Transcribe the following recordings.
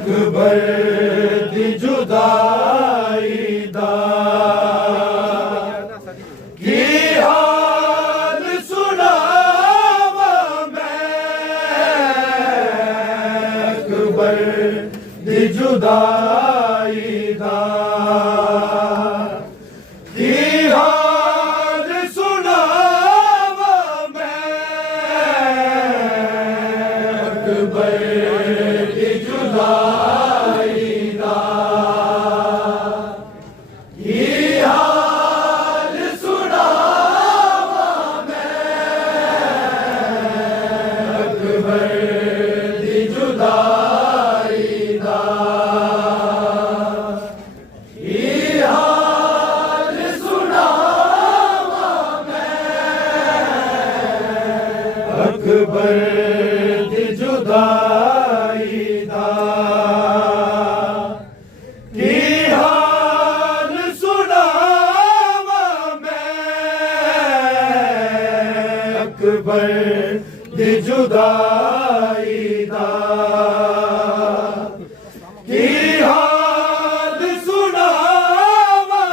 अकबर दी जुदाई अकबर दी जुदाई दा की हाल सुनावा मैं अकबर दी जुदाई दा की हाल सुनावा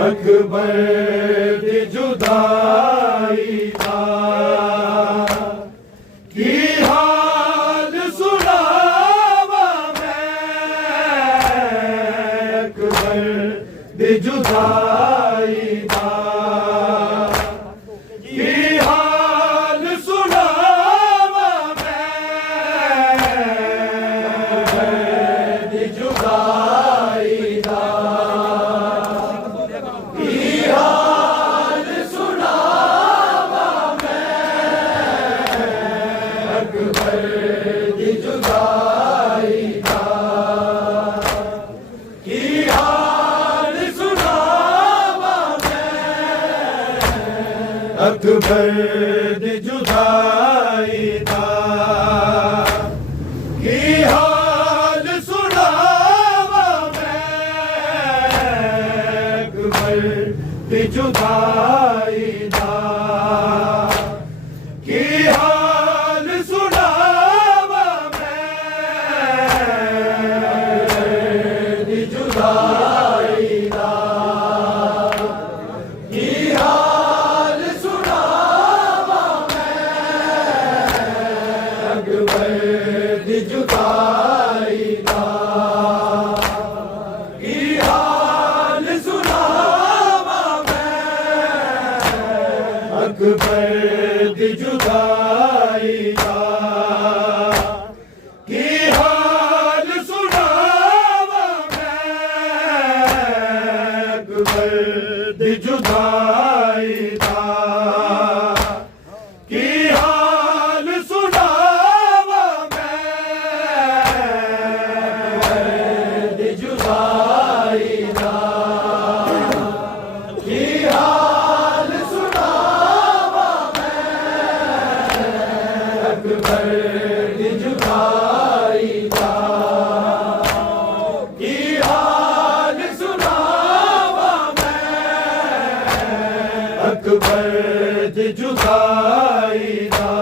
अकबर दी जुदाई दा की हाल सुनावा मैं अकबर दी जुदाई दा की हाल सुनावा मैं दी जुदाई दा अकबर दी जुदाई दा की हाल सुनावा मैं अकबर दी जुदाई दा की हाल सुनावा मैं दी जुदाई दा की हाल अकबर दी जुदाई दा की हाल सुनावा मैं अकबर दी जुदाई दा की हाल सुनावा मैं अकबर दी जुदाई दा की हाल सुनावा मैं दी जुदाई दा की हाल सुनावा मैं अकबर दी जुदाई दा की हाल सुनावा मैं अकबर दी जुदाई दा की हाल सुनावा मैं अकबर दी जुदाई दा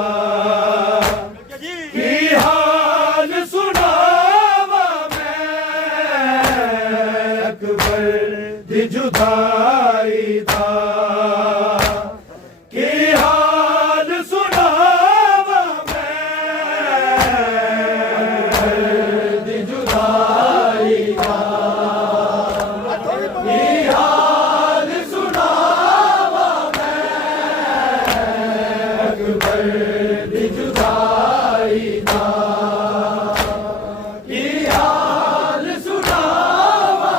की हाल सुनावा मैं दी जुदाई दा की हाल सुनावा अकबर दी जुदाई दा की हाल सुनावा मैं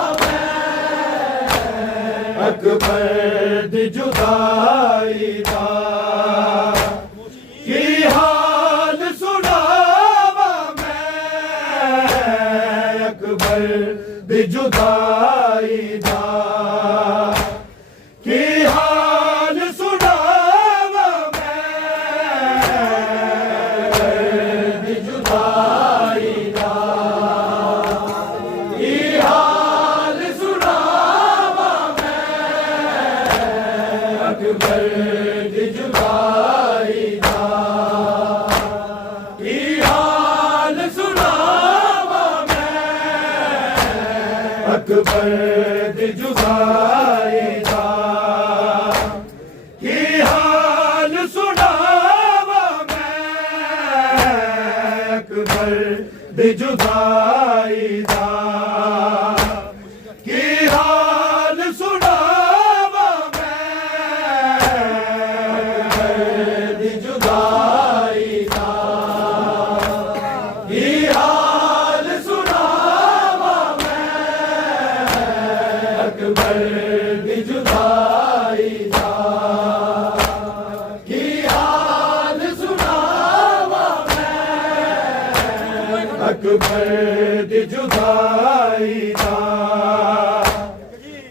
अकबर दी जुदाई दा की हाल सुनावा मैं अकबर दी जुदाई दा की हाल सुनावा दी जुदाई दा की हाल सुनावा मैं अकबर दी जुदाई दा की हाल सुनावा मैं अकबर दी जुदाई दा की हाल सुनावा मैं अकबर दी जुदाई दा की हाल सुनावा मैं अकबर दी जुदाई अकबर दी जुदाई दा की हाल सुनावा मैं अकबर दी जुदाई दा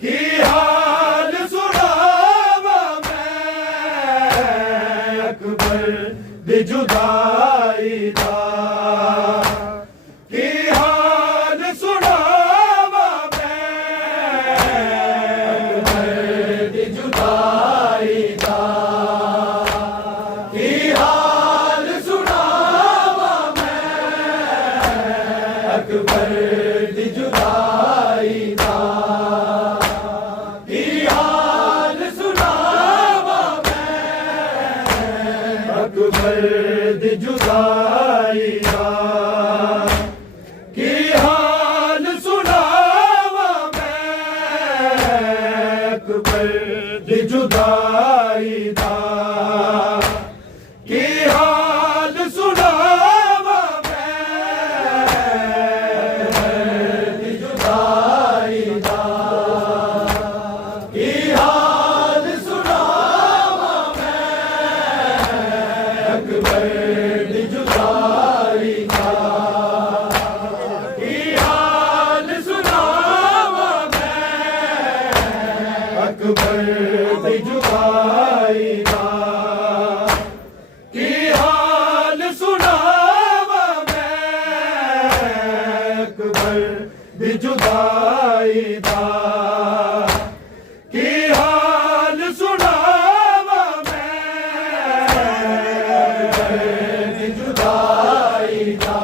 की हाल सुनावा मैं अकबर दी जुदाई दा की हाल सुनावा अकबर दी जुदाई दा की हाल सुनावा मैं अकबर दी जुदाई दा की हाल सुनावा मैं अकबर दी जुदाई दा की हाल सुनावा अकबर दी जुदाई दा की हाल सुनावा मैं अकबर दी जुदाई दा की हाल सुनावा मैं दी जुदाई दा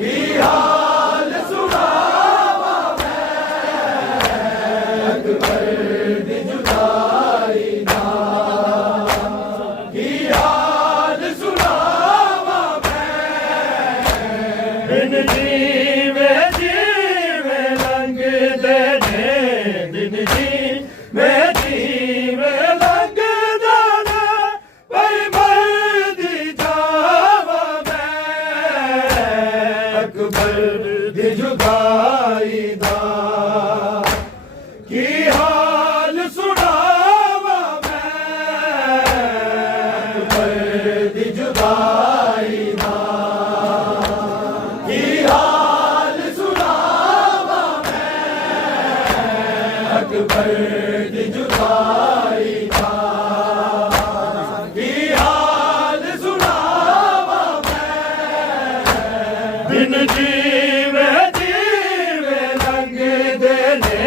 की हाल सुनावा अकबर दी जुदाई दा की हाल सुनावा मैं बिन जीवे जीवे लंघदे ने दिन जीवे जीवे लंघदे ने भाई मरदी जावा मैं अकबर दी जुदाई दा की हाल सुनावा मैं अकबर दी जुदाई दा की हाल सुनावा मैं अकबर दी जुदाई दा की हाल सुनावा मैं बिन जीवे जीवे लंघदे ने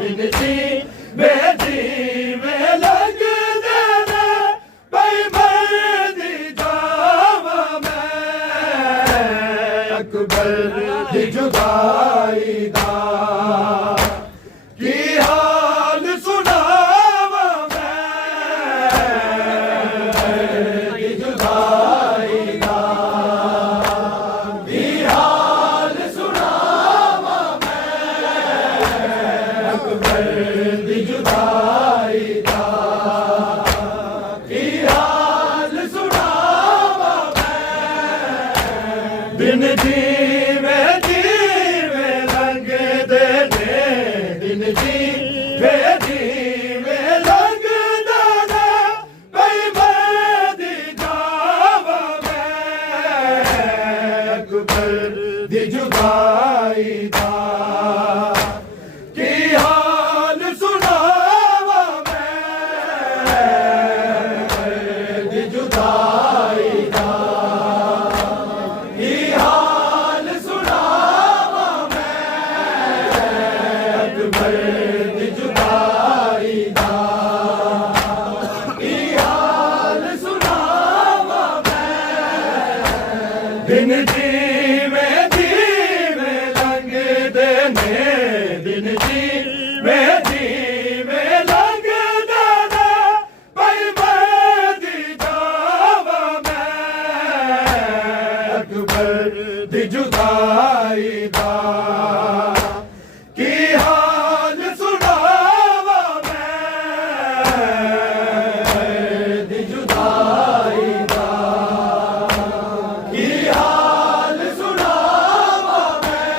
दिन जीवे जीवे लंघदे ने भाई मरदी जावा मैं अकबर दी जुदाई दा की हाल सुनावा मैं दी जुदाई दा की हाल सुनावा मैं अकबर दी जुदाई दा की हाल सुनावा मैं दिन जीवे जीवे लंघदे ने दिन जीवे जीवे लंघदे ने भाई मरदी जावा मैं अकबर दी जुदाई दा की हाल सुनावा मैं दी जुदाई दा की हाल सुनावा मैं अकबर दी जुदाई दा की हाल सुनावा मैं दिन जीवे जीवे लंघदे ने दिन जीवे जीवे लंघदे ने भाई मरदी जावा मैं अकबर दी जुदाई दा की हाल सुनावा मैं दी जुदाई दा की हाल सुनावा मैं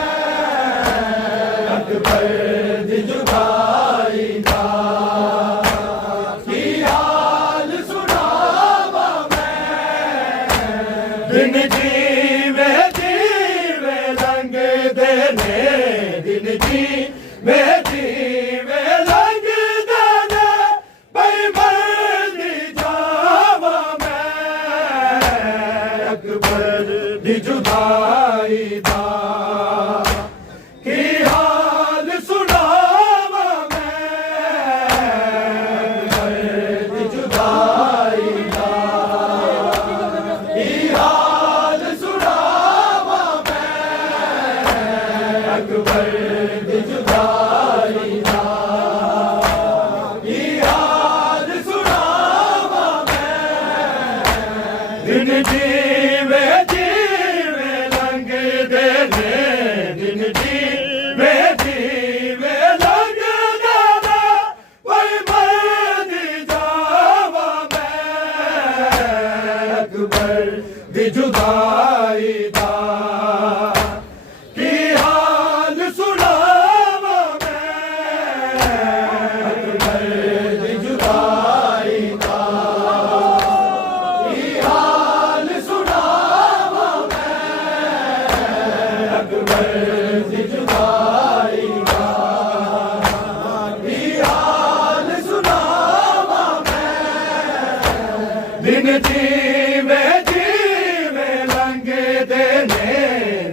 अकबर दी जुदाई दा की हाल सुनावा मैं दिन जीवे जीवे लंघदे ने दिन जीवे जीवे लंघदे ने बई मरदी जावा मैं अकबर दी जुदाई दा की हाल सुनावा मैं अकबर दी जुदाई दा की हाल सुनावा मैं अकबर दी जुदाई दा की हाल सुनावा मैं दिन जीवे जीवे लंघदे ने दिन जीवे जीवे लंघदे ने कोई मरदी जावा मैं अकबर दी जुदाई दा की हाल सुनावा मैं अकबर दी जुदाई दा की हाल सुनावा मैं अकबर दी जुदाई दा की हाल सुनावा मैं दिन जीवे जीवे लंघदे ने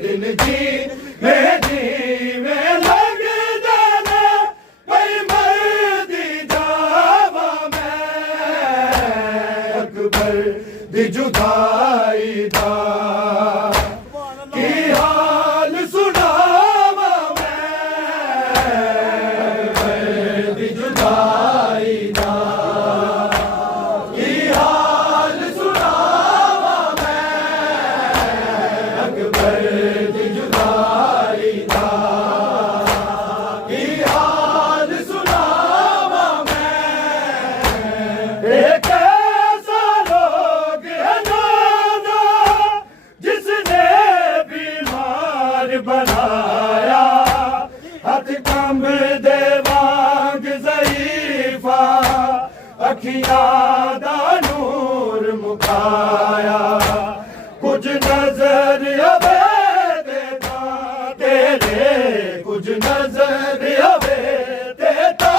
दिन जीवे जीवे लंघदे ने कोई मरदी जावा मैं अकबर दी जुदाई दा की हाल सुनावा मैं अकबर दी जुदाई दा की हाल सुनावा मैं अकबर दी जुदाई दा की हाल सुनावा मैं एक ऐसा लोग है नाना जिसने बीमार बनाया हथ कंब दे वांग ज़ईफ़ा अखियां दा नूर मुकाया कुछ नजर आवे देता तेरे कुछ नजर आवे देता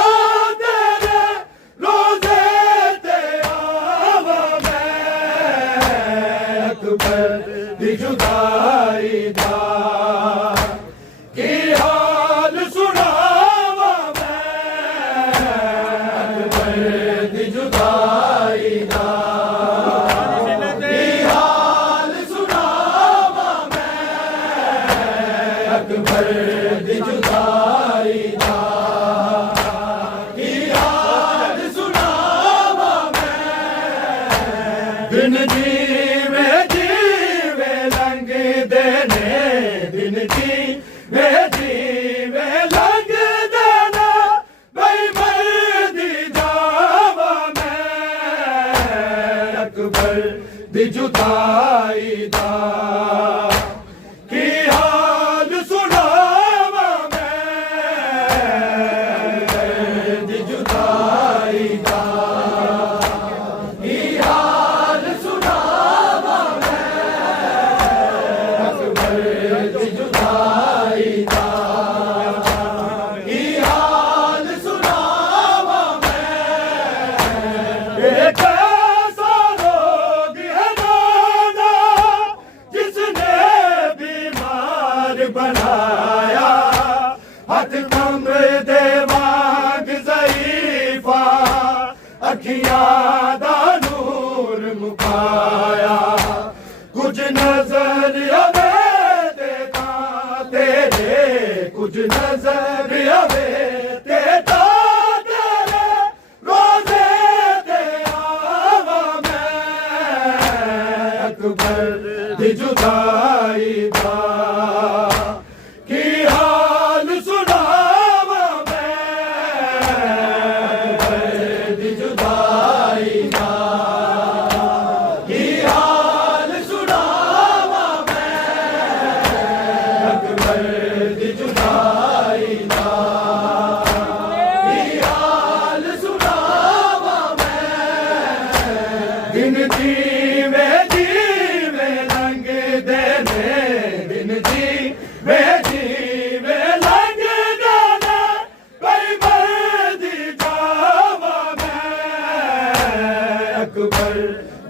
तेरे रोज़े ते आवा मैं अकबर दी जुदाई दा की हाल सुनावा मैं अकबर दी जुदाई दा की हाल सुनावा मैं अकबर दी जुदाई दा की हाल सुनावा मैं दिन जीवे जीवे लंघदे ने दिन जीवे जीवे लंघदे ने बई मरदी जावा मैं अकबर दी जुदाई दा की हाल सुनावा मैं अकबर दी जुदाई दा की हाल सुनावा मैं अकबर दी जुदाई दा की हाल सुनावा मैं एक ऐसा रोग है नाना जिसने बीमार बनाया हथ कंब दे वांग ज़ईफ़ा अखियां दा नूर मुकाया कुछ नजर आवे देता तेरे कुछ नजर आवे देता तेरे रोज़े ते आवा मैं अकबर दी जुदाई दा की हाल सुनावा दी जुदाई दा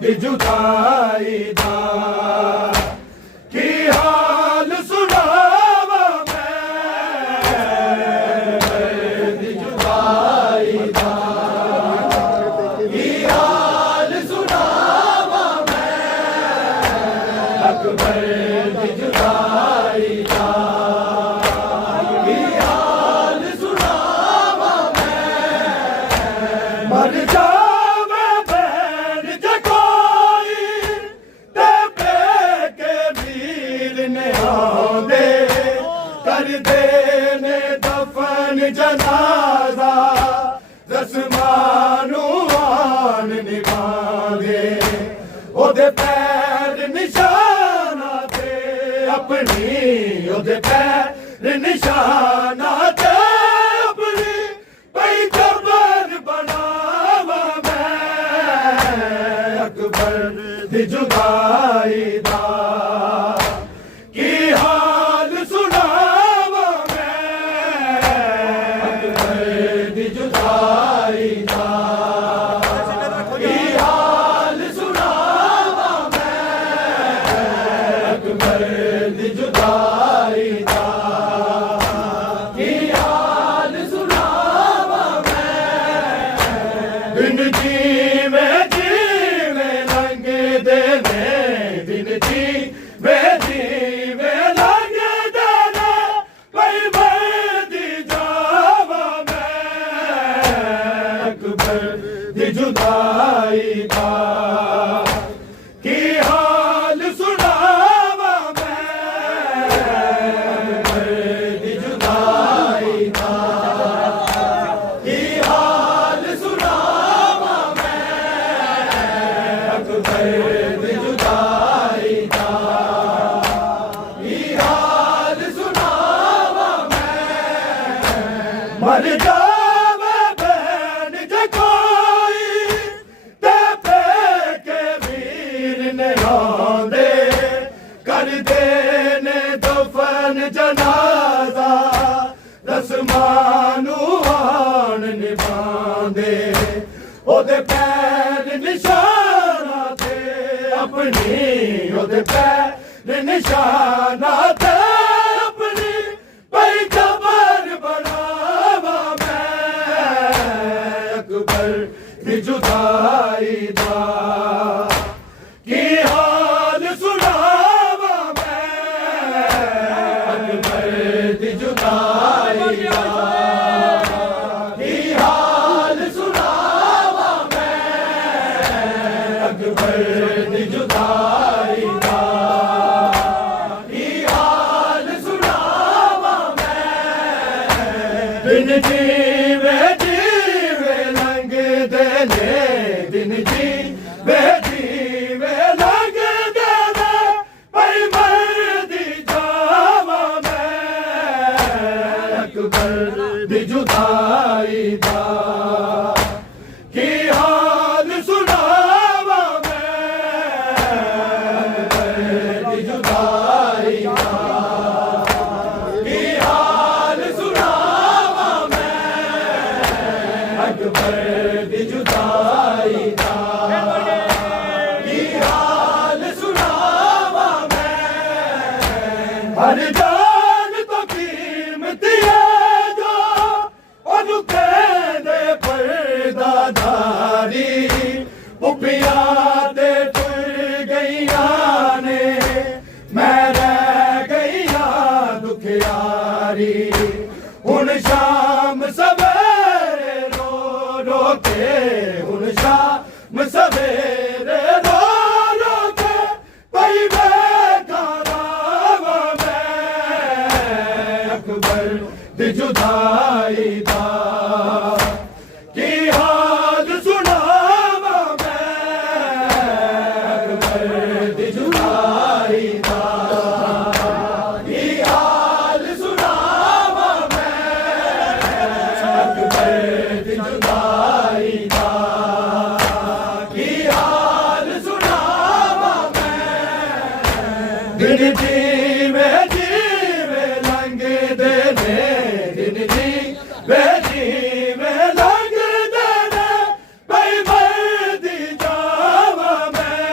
दी जुदाई दा की हाल सुनावा मैं दी जुदाई दा की हाल सुनावा मैं अकबर दी जुदाई दा की हाल सुनावा मैं मर जावे बहन जे कोई ते के वीर ने आंदे कर देने दफन जनाजा रस्मानू आन निभांदे ओदे पैर निशाना ते अपनी ओदे पैर निशाना ते अपनी पई कबर बनावा मैं अकबर दी जुदाई दा की हाल सुनावा मैं अकबर दी जुदाई दा की हाल सुनावा मैं अकबर दी जुदाई दा की हाल सुनावा मैं दिन जीवे जीवे लंघ देने दिन जीवे जीवे लंघ देने पई मरदी जावा मैं अकबर दी जुदाई दा की हाल सुनावा मैं अकबर दी जुदाई दा की हाल सुनावा मैं अकबर दी जुदाई दा की हाल सुनावा मैं मर जावे बहन जे कोई ते के वीर ने आंदे कर देने दफन जनाजा रस्मानू आन निभांदे ओदे पैर निशाना ते अपनी ओदे पैर निशाना ते अपनी पई कबर बनावा मैं अकबर दी जुदाई दा की हाल सुनावा मैं अकबर दी जुदाई दा की हाल सुनावा मैं अकबर दी जुदाई दा की हाल सुनावा मैं दिन जीवे जीवे लंघ देने दिन जीवे जीवे लंघ देने पई मरदी जावा मैं अकबर दी जुदाई दा की हाल सुनावा मैं अकबर दी जुदाई दा की हाल सुनावा मैं अकबर दी जुदाई दा की हाल सुनावा मैं हर जान तो कीमती है जो ओनू कहंदे पर्दाधारी पुपिया ते टुर गईयां ने मैं रह गईयां दुखियारी हुन शाम सवेरे रो रो के हुन शाम सवेरे रो रो के पई बेकारावा मैं अकबर दी जुदाई दा की हाल सुनावा मैं अकबर दी जुदाई दा की हाल सुनावा मैं अकबर दी जुदाई दा की हाल सुनावा मैं दिन जीवे जीवे लंघ देने दिन जीवे जीवे लंघ देने पई मरदी जावा मैं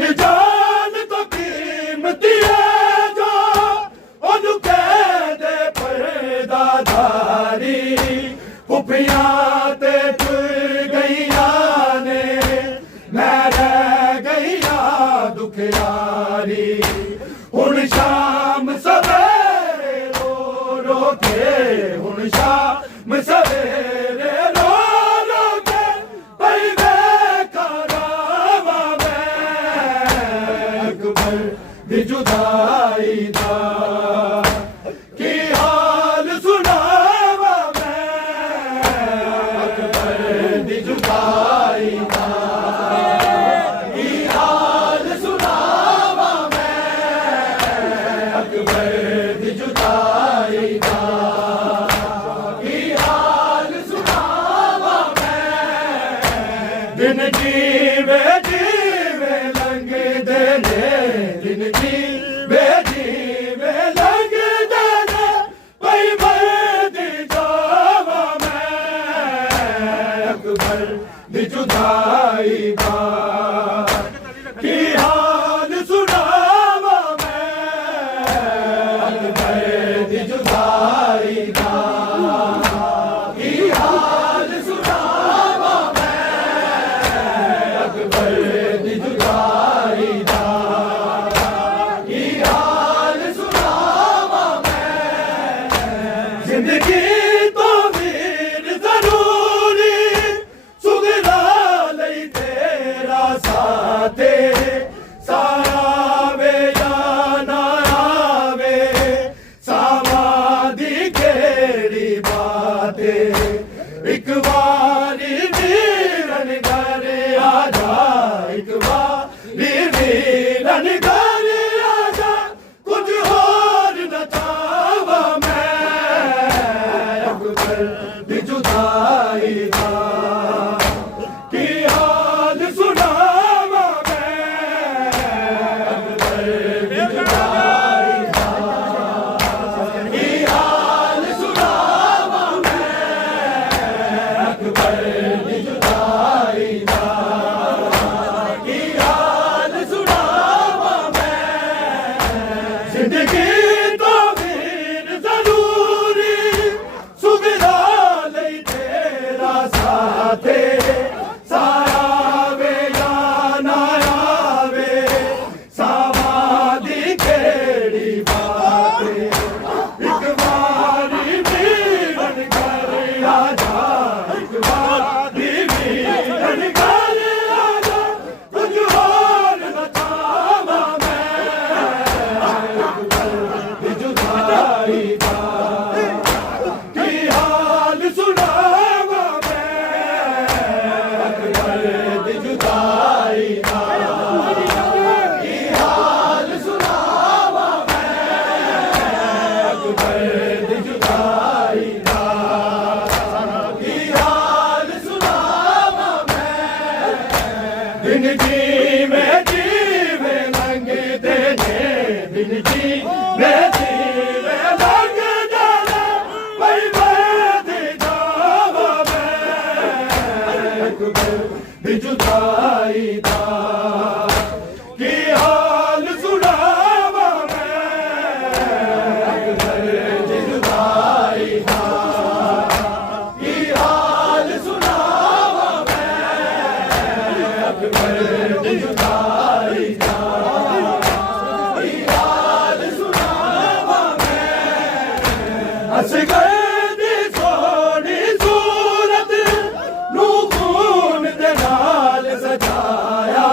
हर जान तो कीमती है जो ओनू कह दे पर्दाधारी खुफियां ते टुर गईयां ने मैं रह गईयां दुखियारी हुण शाम सवेरे रो रो के हुण शाम सवेरे रो रो के पई वेखा रावां मैं अकबर दी जुदाई दा की हाल सुनावा मैं अकबर दी जुदाई दा की हाल सुनावा मैं अकबर दी जुदाई दा की हाल सुनावा मैं दिन जीवे जीवे लंघदे ने दिन जीवे जीवे लंघदे ने पई मरदी जावा मैं अकबर दी जुदाई दा की हाल सुनावा मैं अकबर दी जुदाई दा की हाल सुनावा मैं अकबर दी जुदाई दा की हाल सुनावा मैं जिंदगी तो वीर जरूरी सुगरा लई तेरा साथे सारा वे या ना आवे सावां दी केड़ी बाते एक बारी वीरन घर आ जा एक बारी वीरन घर आ जा कुछ होर न चावा मैं अकबर दी जुदाई दा की हाल सुनावा मैं अकबर दी जुदाई दा की हाल सुनावा मैं अकबर दी जुदाई दा की हाल सुनावा मैं जिंदगी तो वीर जरूरी सुगरा लई तेरा साथे सारा वे या ना आवे सावां दी केड़ी बाते एक बारी वीरन घर आ जा एक बारी वीरन घर आ जा कुछ होर न चावा मैं अकबर दी जुदाई दा की हाल सुनावा मैं अकबर दी जुदाई दा की हाल सुनावा मैं अकबर दी जुदाई दा की हाल सुनावा मैं दिन जीवे जीवे लंघदे ने दिन जीवे जीवे लंघदे ने पई मरदी जावा मैं अकबर दी जुदाई दा की हाल सुनावा मैं अकबर दी जुदाई दा की हाल सुनावा मैं अकबर दी जुदाई दा की हाल सुनावा मैं असगर दी सोहनी सूरत नू खून दे नाल सजाया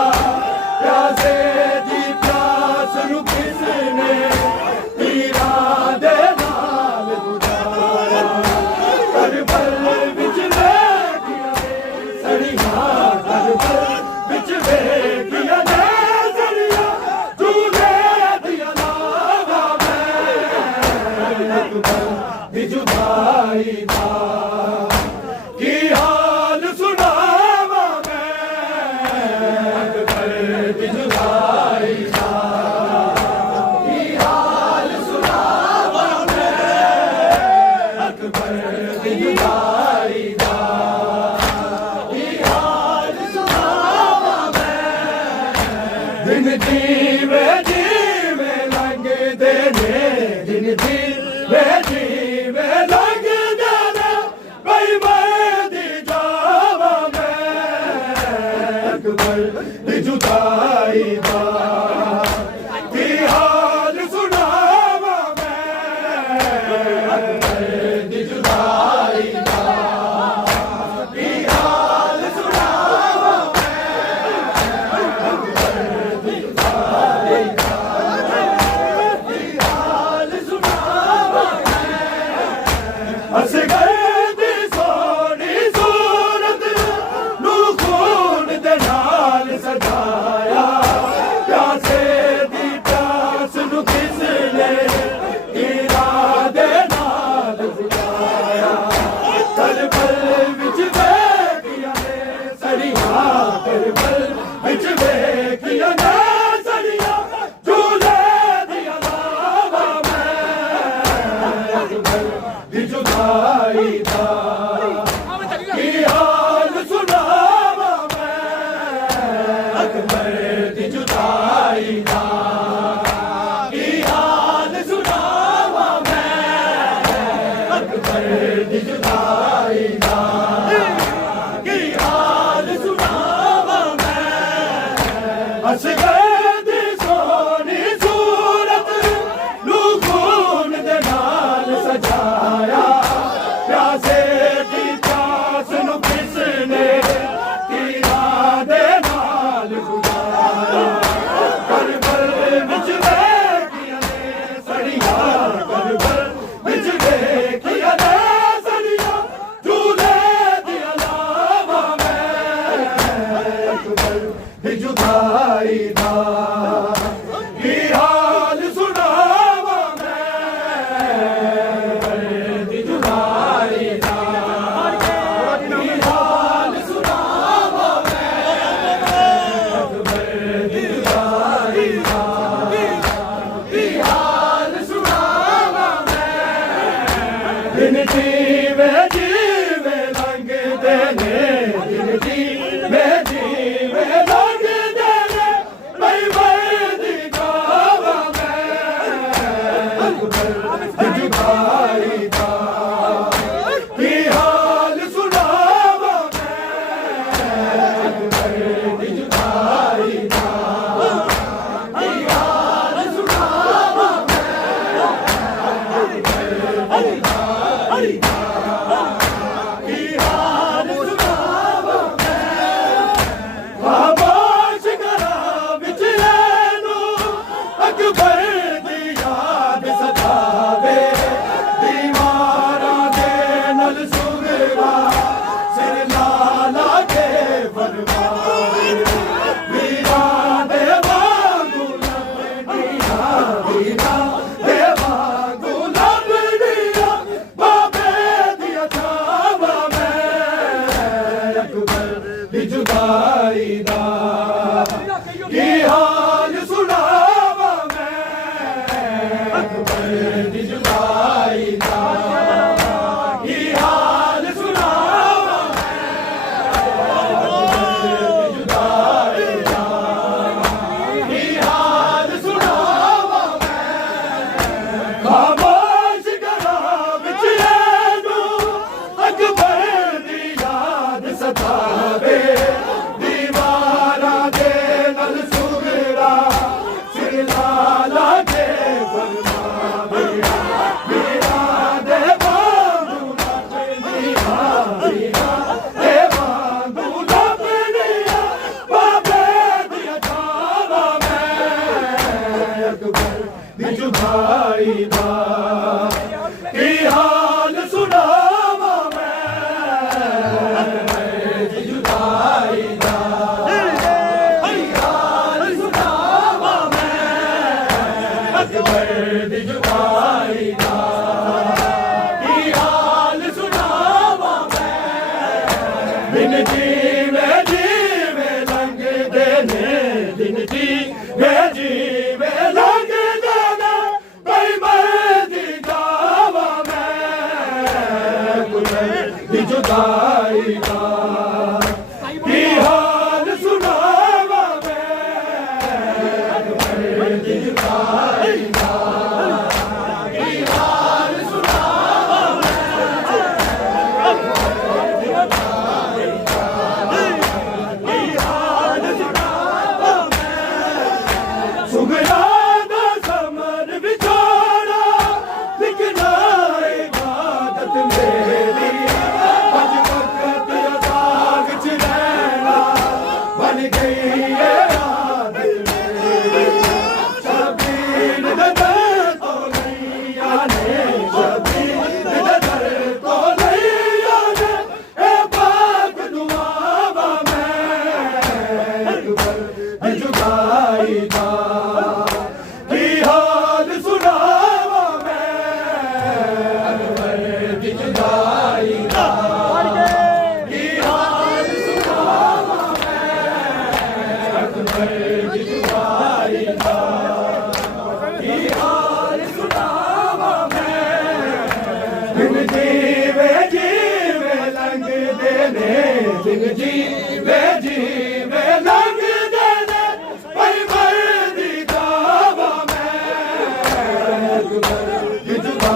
दिन जीवे जीवे लंघदे ने दिन जीवे जीवे लंघदे ने भाई मैं दी जावा मैं अकबर दी जुदाई दा की हाल सुनावा मैं अकबर दी जुदाई दा की हाल सुनावा असगर दी सोनी सूरत नू खून दे नाल सजाया प्यासे दी प्यास नू किसने इरादे नाल बुझाया करबल विच वेखिया ने सड़िया करबल विच वेखिया ने सड़िया झूले दिया लावा मैं दी जुदाई दा की हाल सुनावा मैं अकबर दी जुदाई दा की हाल सुनावा मैं अकबर दी जुदाई दा की हाल सुनावा मैं असगर दी सोनी सूरत नू खून दे नाल सजाया प्यासे दी प्यास नू किसने इरादे नाल बुझाया करबल विच वेखिया ने सड़िया करबल विच वेखिया ने सड़िया झूले दिया लावा मैं अकबर दी जुदाई दा की हाल सुनावा मैं दी जुदाई दा की हाल सुनावा मैं अकबर दी जुदाई दा की हाल सुनावा मैं दिन जीवे जीवे लंघदे ने दिन जीवे जीवे लंघदे ने भाई मैं दी जावा मैं अकबर दी जुदाई दा की हाल सुनावा मैं अकबर दी जुदाई दा की हाल सुनावा मैं अकबर दी जुदाई दा की हाल सुनावा खामोश करा विच ऐनू अकबर दी याद सतावे दीवारां दे नल सुगरा सिर लाला के फरमावे वीरां दे वांगू लभदिया वीरां दे वांगू लभदिया बाबे दिया छावा मैं अकबर दी जुदाई दा की हाल सुनावा मैं अकबर दी जुदाई दा की हाल सुनावा मैं अकबर दी जुदाई दा की हाल सुनावा मैं खामोश करा विच ऐनू अकबर दी याद सतावे दीवारां दे नल सुगरा सिर लाला के फरमावे वीरां दे वांगू लभदिया वीरां दे वांगू लभदिया बाबे दिया छावा मैं अकबर दी जुदाई दा की हाल सुनावा मैं अकबर दी जुदाई दा की हाल सुनावा मैं अकबर दी जुदाई दा की हाल सुनावा मैं दिन जीवे जीवे लंघदे ने दिन जीवे जीवे लंघदे ने भाई मैं दी जावा मैं अकबर दी जुदाई दा की हाल सुनावा मैं दिन जीवे जीवे लंघदे ने भाई मर्दी गावा मैं जुदा